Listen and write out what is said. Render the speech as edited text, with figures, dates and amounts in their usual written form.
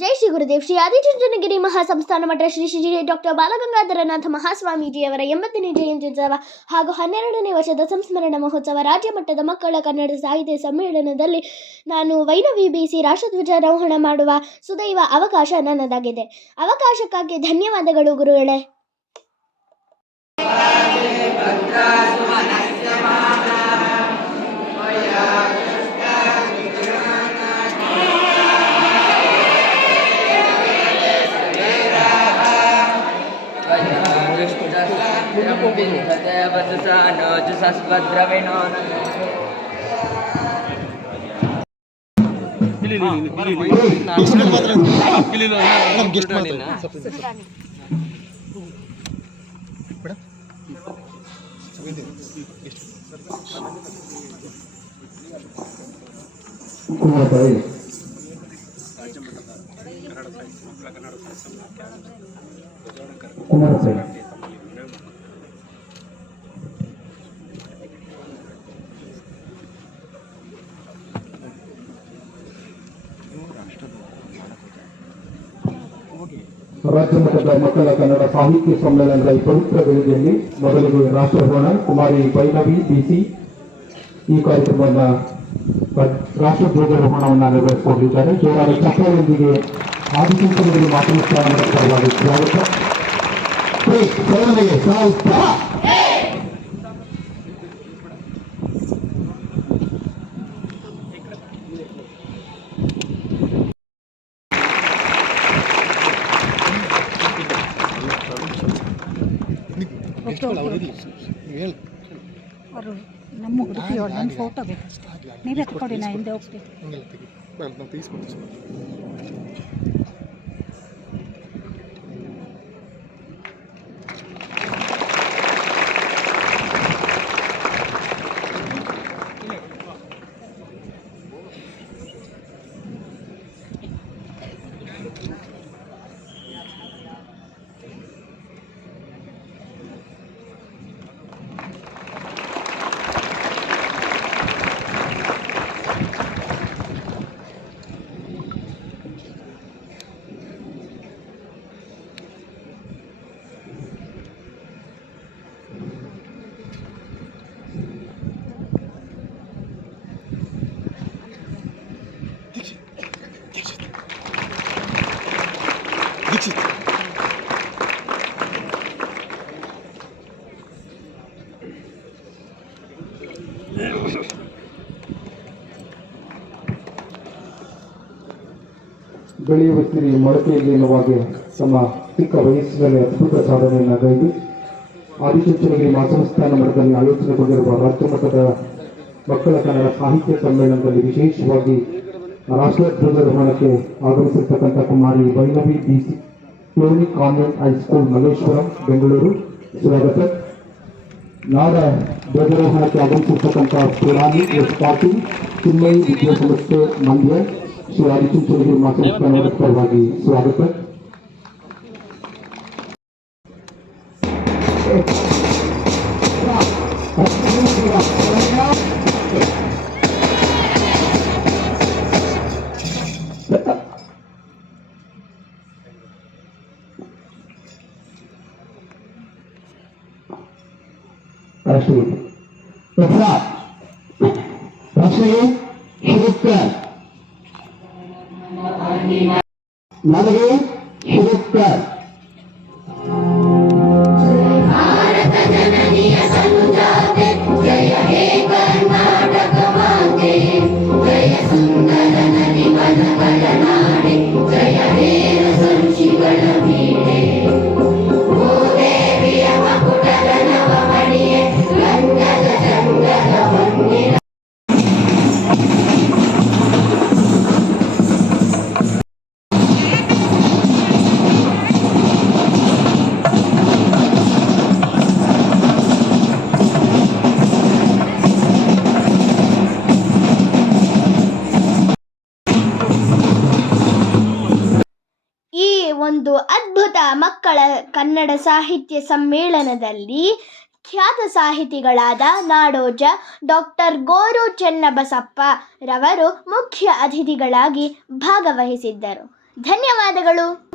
ಜೈ ಶ್ರೀ ಗುರುದೇವ್. ಶ್ರೀ ಆದಿಚುಂಚನಗಿರಿ ಮಹಾಸಂಸ್ಥಾನ ಮಠ Shri Shri doctor Balagangadharanatha ಮಹಾಸ್ವಾಮೀಜಿಯವರ 80ನೇ ಜಯಂತ್ಯುತ್ಸವ ಹಾಗೂ 12ನೇ ವರ್ಷದ ಸಂಸ್ಮರಣ ಮಹೋತ್ಸವ ರಾಜ್ಯ ಮಟ್ಟದ ಮಕ್ಕಳ ಕನ್ನಡ ಸಾಹಿತ್ಯ ಸಮ್ಮೇಳನದಲ್ಲಿ ನಾನು ವೈನವಿ ಬೀಸಿ ರಾಷ್ಟ್ರಧ್ವಜಾರೋಹಣ ಮಾಡುವ ಸುದೈವ ಅವಕಾಶ ನನ್ನದಾಗಿದೆ. ಅವಕಾಶಕ್ಕಾಗಿ ಧನ್ಯವಾದಗಳು ಗುರುಗಳೇ. ರಾಜ್ಯ ಮಟ್ಟದ ಮಕ್ಕಳ ಕನ್ನಡ ಸಾಹಿತ್ಯ ಸಮ್ಮೇಳನದ ಈ ಪವಿತ್ರ ವೇದಿಕೆಯಲ್ಲಿ ಮೊದಲಿಗೆ ರಾಷ್ಟ್ರಭವನ ಕುಮಾರಿ ವೈನವಿ ಬಿಸಿ ಈ ಕಾರ್ಯಕ್ರಮವನ್ನು ರಾಷ್ಟ್ರಧ್ವಜಾರೋಹಣವನ್ನು ನೆರವೇರಿಸಿಕೊಂಡಿದ್ದಾರೆ. ಜೋರಾದ ಚಕ್ರದೊಂದಿಗೆ ಆದಿಚುಂಚನಗಿರಿ ಮಾತೃಸ್ಥಾನದ ಪರವಾಗಿ ಸ್ವಾಗತ. ಅವರು ನಮ್ಮ ಹುಡುಗಿ ನನ್ನ ಫೋಟೋ ಬೇಕಷ್ಟೇ. ನೀವೇ ತಗೊಳ್ಳಿ, ನಾ ಹಿಂದೆ ಹೋಗ್ತೀನಿ. ಬೆಳೆಯುವ ಸಿರಿ ಮೊಳಕೆಯಲ್ಲಿ ಎನ್ನುವಾಗೆ ತಮ್ಮ ಚಿಕ್ಕ ವಯಸ್ಸಿನಲ್ಲಿ ಅದ್ಭುತ ಸಾಧನೆಯನ್ನು ಗೈದು ಆದಿಚುಂಚನಗಿರಿ ಮಹಾಸಂಸ್ಥಾನ ಮಠದಲ್ಲಿ ಆಯೋಜನೆಗೊಂಡಿರುವ ರಾಜ್ಯ ಮಟ್ಟದ ಮಕ್ಕಳ ಕನ್ನಡ ಸಾಹಿತ್ಯ ಸಮ್ಮೇಳನದಲ್ಲಿ ವಿಶೇಷವಾಗಿ ರಾಷ್ಟ್ರಧ್ವಜಾರೋಹಣಕ್ಕೆ ಆಗಮಿಸಿರ್ತಕ್ಕಂಥ ಕುಮಾರಿ ವೈನವಿ ಬಿಸಿ puny convent high school Malleshwaram Bengaluru ಸ್ವಾಗತ. ನಾಡ ಧ್ವಜಾರೋಹಣಕ್ಕೆ ಆಗಮಿಸಿರ್ತಕ್ಕಂಥ ಪುರಾಣಿ ಎಸ್ ಪಾಟೀಲ್ ಚಿನ್ಮಯಿ ವಿದ್ಯಾಸಂಸ್ಥೆ ಮಂಡ್ಯ ಶ್ರೀ ಆದಿಚುಂಚನಗಿರಿ ಮಹಾಸಂಸ್ಥಾನದ ಪರವಾಗಿ ಸ್ವಾಗತ. ನನಗೆ ಶಿವಕರ್ ಒಂದು ಅದ್ಭುತ ಮಕ್ಕಳ ಕನ್ನಡ ಸಾಹಿತ್ಯ ಸಮ್ಮೇಳನದಲ್ಲಿ ಖ್ಯಾತ ಸಾಹಿತಿಗಳಾದ ನಾಡೋಜ ಡಾಕ್ಟರ್ ಗೋರು ಚೆನ್ನಬಸಪ್ಪ ರವರು ಮುಖ್ಯ ಅತಿಥಿಗಳಾಗಿ ಭಾಗವಹಿಸಿದ್ದರು. ಧನ್ಯವಾದಗಳು.